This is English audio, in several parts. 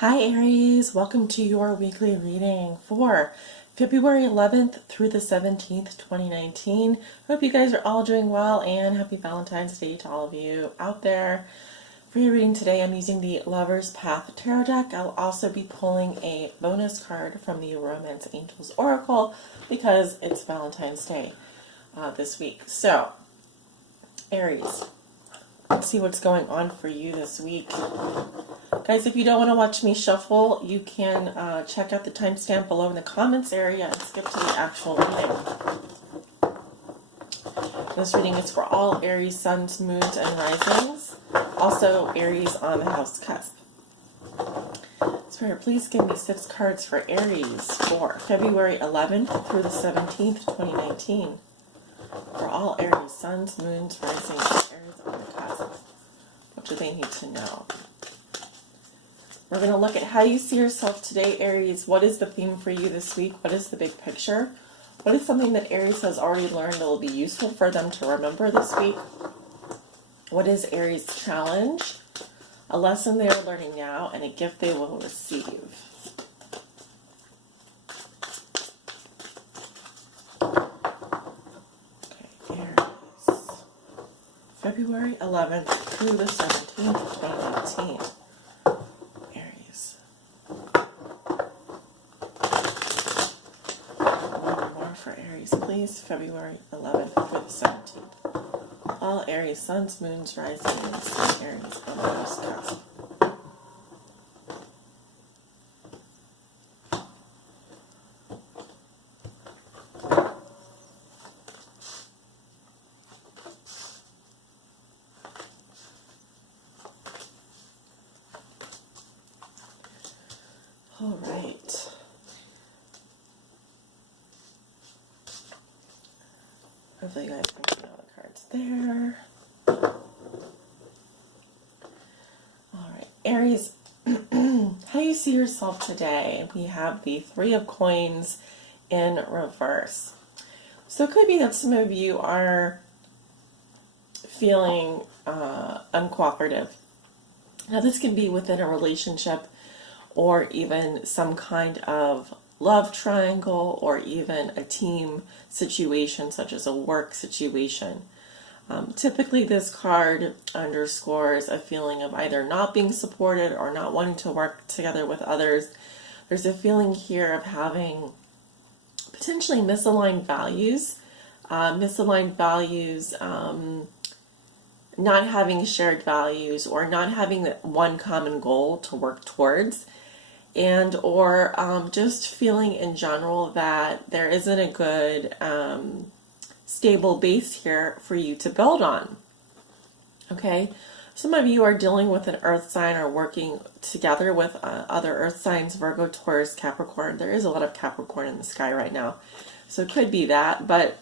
Hi Aries, welcome to your weekly reading for February 11th through the 17th, 2019. Hope you guys are all doing well and happy Valentine's Day to all of you out there. For your reading today, I'm using the Lover's Path Tarot deck. I'll also be pulling a bonus card from the Romance Angels Oracle because it's Valentine's Day this week. So, Aries, let's see what's going on for you this week. Guys, if you don't want to watch me shuffle, you can check out the timestamp below in the comments area and skip to the actual reading. This reading is for all Aries, suns, moons, and risings. Also, Aries on the house cusp. Spirit, please give me 6 cards for Aries for February 11th through the 17th, 2019. For all Aries, suns, moons, risings, Aries on the cusp. What do they need to know? We're going to look at how you see yourself today, Aries. What is the theme for you this week? What is the big picture? What is something that Aries has already learned that will be useful for them to remember this week? What is Aries' challenge? A lesson they are learning now and a gift they will receive. Okay, Aries. February 11th through the 17th, 2019. Please, February 11th through the 17th. All Aries, suns, moons, risings, and Aries on the house cusp. All right. Hopefully you guys can see all the cards there. Alright, Aries, how you see yourself today? We have the 3 of Coins in reverse. So it could be that some of you are feeling uncooperative. Now this can be within a relationship or even some kind of love triangle or even a team situation such as a work situation. Typically this card underscores a feeling of either not being supported or not wanting to work together with others. There's a feeling here of having potentially misaligned values, not having shared values or not having that one common goal to work towards. And or just feeling in general that there isn't a good stable base here for you to build on. Okay, some of you are dealing with an earth sign or working together with other earth signs, Virgo, Taurus, Capricorn. There is a lot of Capricorn in the sky right now, so it could be that. But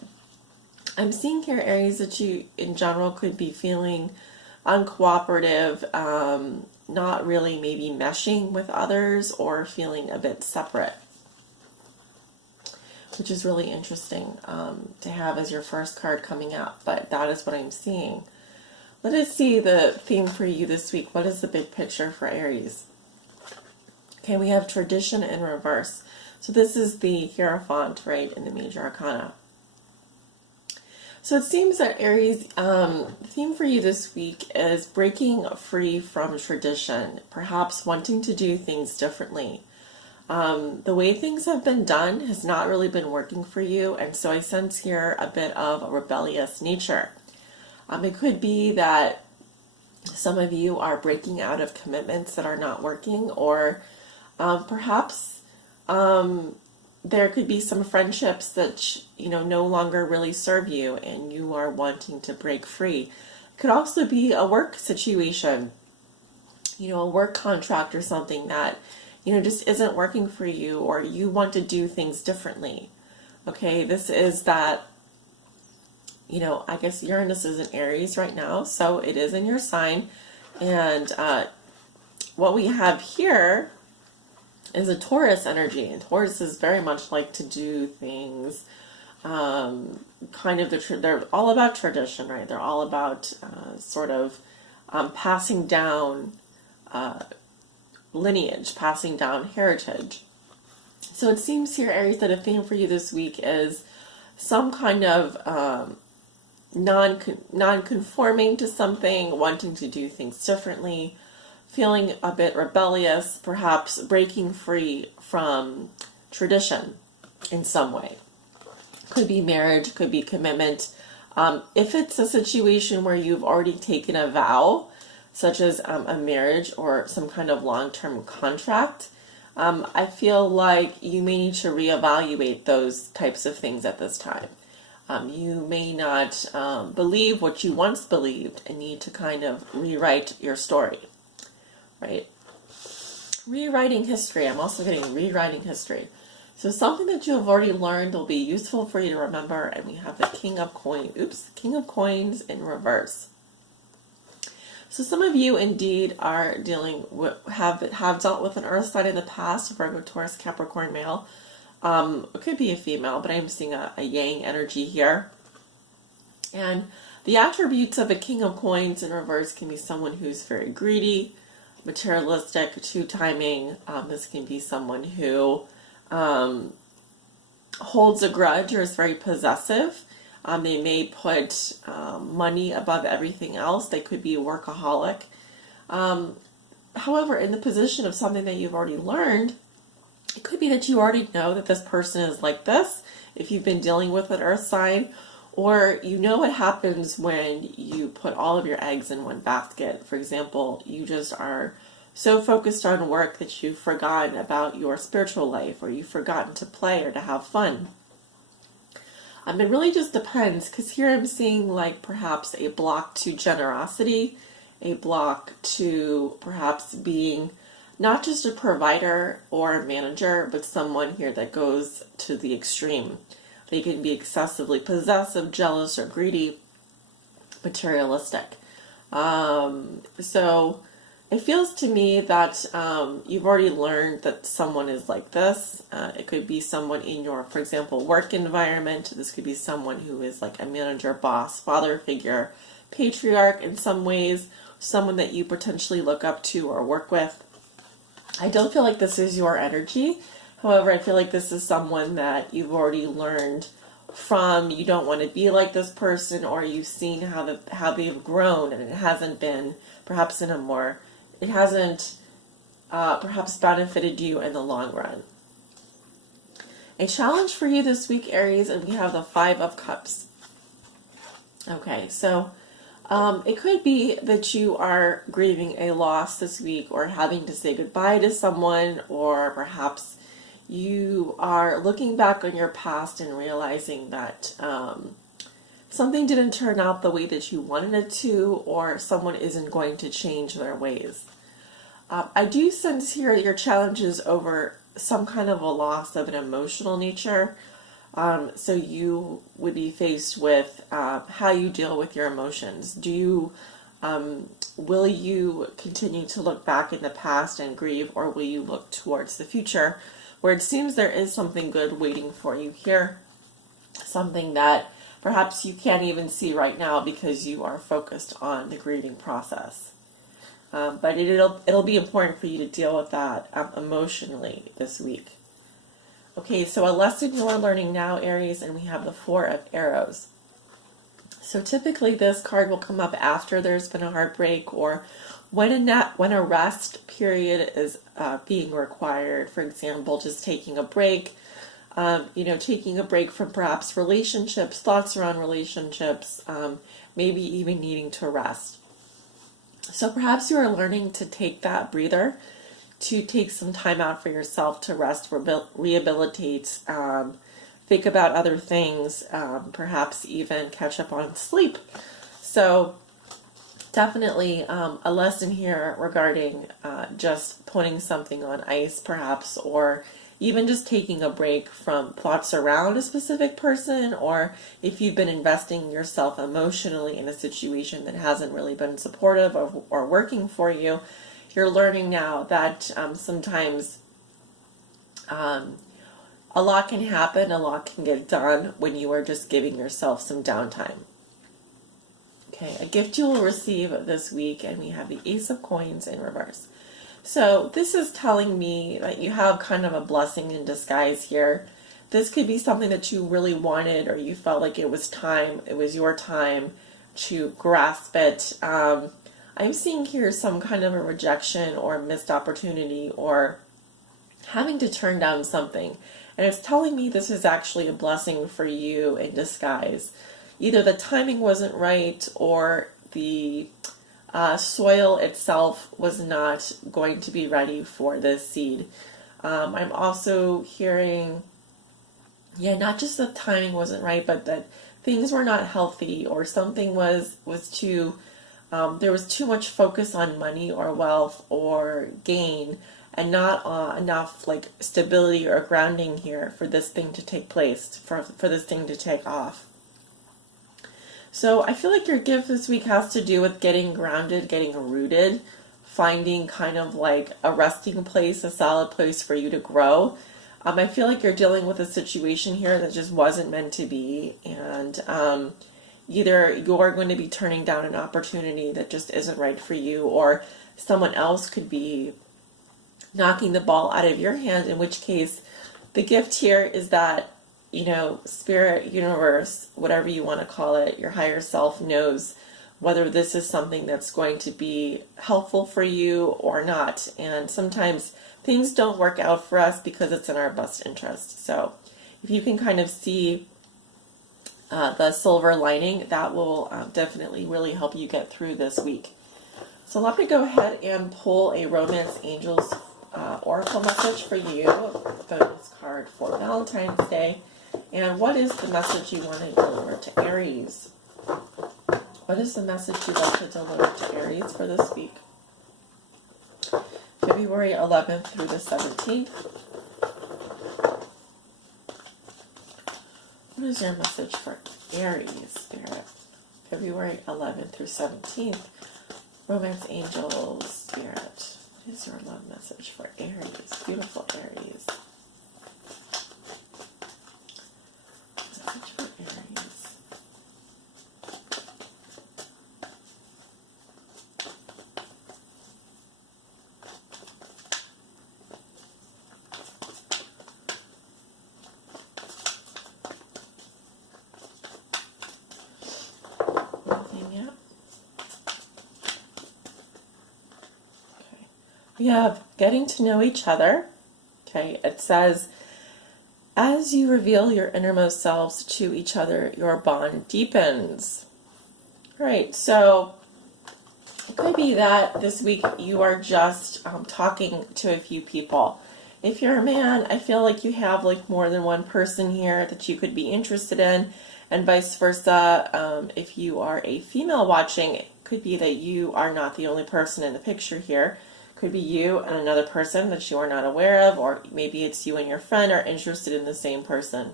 I'm seeing here, Aries, that you in general could be feeling uncooperative, not really maybe meshing with others or feeling a bit separate, which is really interesting to have as your first card coming up, but that is what I'm seeing. Let us see the theme for you this week. What is the big picture for Aries? Okay, we have tradition in reverse. So this is the Hierophant, right, in the Major Arcana. So it seems that Aries, the theme for you this week is breaking free from tradition, perhaps wanting to do things differently. The way things have been done has not really been working for you, and so I sense here a bit of a rebellious nature. It could be that some of you are breaking out of commitments that are not working, or perhaps there could be some friendships that no longer really serve you and you are wanting to break free. Could also be a work situation, a work contract or something that just isn't working for you, or you want to do things differently. Okay, this is that, I guess Uranus is in Aries right now, so it is in your sign. And what we have here is a Taurus energy, and Taurus is very much like to do things they're all about tradition, right? They're all about passing down lineage, passing down heritage. So it seems here, Aries, that a theme for you this week is some kind of non-conforming to something, wanting to do things differently, feeling a bit rebellious, perhaps breaking free from tradition in some way. Could be marriage, could be commitment. If it's a situation where you've already taken a vow, such as a marriage or some kind of long-term contract, I feel like you may need to reevaluate those types of things at this time. You may not believe what you once believed and need to kind of rewrite your story, right? Rewriting history. I'm also getting rewriting history. So something that you have already learned will be useful for you to remember. And we have the King of Coins in reverse. So some of you indeed are dealing with, have dealt with an earth sign in the past, Virgo, Taurus, Capricorn, male. It could be a female, but I'm seeing a yang energy here. And the attributes of a King of Coins in reverse can be someone who's very greedy, materialistic, two-timing. This can be someone who holds a grudge or is very possessive. They may put money above everything else. They could be a workaholic. However, in the position of something that you've already learned, it could be that you already know that this person is like this, if you've been dealing with an earth sign, or you know what happens when you put all of your eggs in one basket. For example, you just are so focused on work that you've forgotten about your spiritual life, or you've forgotten to play or to have fun. It really just depends, because here I'm seeing like perhaps a block to generosity, a block to perhaps being not just a provider or a manager, but someone here that goes to the extreme. They can be excessively possessive, jealous, or greedy, materialistic. So it feels to me that you've already learned that someone is like this. It could be someone in your, for example, work environment. This could be someone who is like a manager, boss, father figure, patriarch in some ways, someone that you potentially look up to or work with. I don't feel like this is your energy. However, I feel like this is someone that you've already learned from. You don't want to be like this person, or you've seen how they've grown, and it hasn't been perhaps it hasn't perhaps benefited you in the long run. A challenge for you this week, Aries, and we have the 5 of Cups. Okay, so it could be that you are grieving a loss this week, or having to say goodbye to someone, or perhaps you are looking back on your past and realizing that something didn't turn out the way that you wanted it to, or someone isn't going to change their ways. I do sense here your challenges over some kind of a loss of an emotional nature. So you would be faced with how you deal with your emotions. Will you continue to look back in the past and grieve, or will you look towards the future, where it seems there is something good waiting for you here, something that perhaps you can't even see right now because you are focused on the grieving process. But it'll be important for you to deal with that emotionally this week. Okay, so a lesson you are learning now, Aries, and we have the 4 of Arrows. So typically this card will come up after there's been a heartbreak, or when a rest period is being required. For example, just taking a break, taking a break from perhaps relationships, thoughts around relationships, maybe even needing to rest. So perhaps you are learning to take that breather, to take some time out for yourself to rest, rehabilitate, think about other things, perhaps even catch up on sleep. So definitely a lesson here regarding just putting something on ice perhaps, or even just taking a break from thoughts around a specific person, or if you've been investing yourself emotionally in a situation that hasn't really been supportive or working for you, you're learning now that sometimes a lot can happen, a lot can get done when you are just giving yourself some downtime. Okay, a gift you will receive this week, and we have the Ace of Coins in reverse. So this is telling me that you have kind of a blessing in disguise here. This could be something that you really wanted, or you felt like it was time, it was your time to grasp it. I'm seeing here some kind of a rejection or a missed opportunity or having to turn down something. And it's telling me this is actually a blessing for you in disguise. Either the timing wasn't right or the soil itself was not going to be ready for this seed. I'm also hearing, not just the timing wasn't right, but that things were not healthy, or something was too, there was too much focus on money or wealth or gain, and not enough like stability or grounding here for this thing to take place, for this thing to take off. So I feel like your gift this week has to do with getting grounded, getting rooted, finding kind of like a resting place, a solid place for you to grow. I feel like you're dealing with a situation here that just wasn't meant to be, and either you're going to be turning down an opportunity that just isn't right for you, or someone else could be knocking the ball out of your hand, in which case the gift here is that, spirit, universe, whatever you want to call it, your higher self knows whether this is something that's going to be helpful for you or not. And sometimes things don't work out for us because it's in our best interest. So if you can kind of see the silver lining, that will definitely really help you get through this week. So let me go ahead and pull a Romance Angels Oracle message for you, bonus card for Valentine's Day. And what is the message you want to deliver to Aries? What is the message you'd like to deliver to Aries for this week? February 11th through the 17th. What is your message for Aries, Spirit? February 11th through 17th. Romance Angels, Spirit. What is your love message for Aries? Beautiful Aries. Message for Aries. Anything yet? Okay. We have getting to know each other. Okay, it says, as you reveal your innermost selves to each other, your bond deepens. All right, so it could be that this week you are just talking to a few people. If you're a man, I feel like you have like more than one person here that you could be interested in, and vice versa. If you are a female watching, it could be that you are not the only person in the picture here. Could be you and another person that you are not aware of, or maybe it's you and your friend are interested in the same person.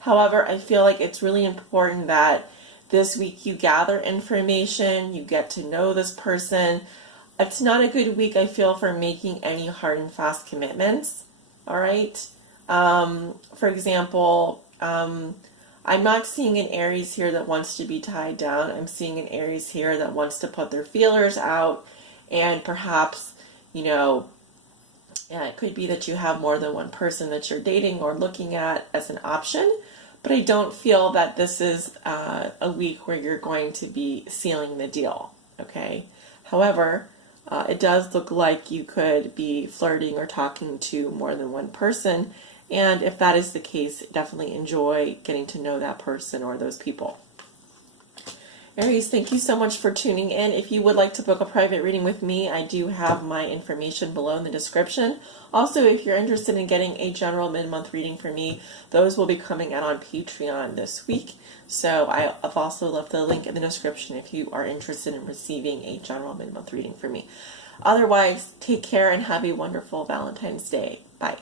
However, I feel like it's really important that this week you gather information, you get to know this person. It's not a good week, I feel, for making any hard and fast commitments. All right. For example, I'm not seeing an Aries here that wants to be tied down. I'm seeing an Aries here that wants to put their feelers out, and perhaps, it could be that you have more than one person that you're dating or looking at as an option, but I don't feel that this is a week where you're going to be sealing the deal, okay? However, it does look like you could be flirting or talking to more than one person, and if that is the case, definitely enjoy getting to know that person or those people. Aries, thank you so much for tuning in. If you would like to book a private reading with me, I do have my information below in the description. Also, if you're interested in getting a general mid-month reading from me, those will be coming out on Patreon this week. So I've also left the link in the description if you are interested in receiving a general mid-month reading from me. Otherwise, take care and have a wonderful Valentine's Day. Bye.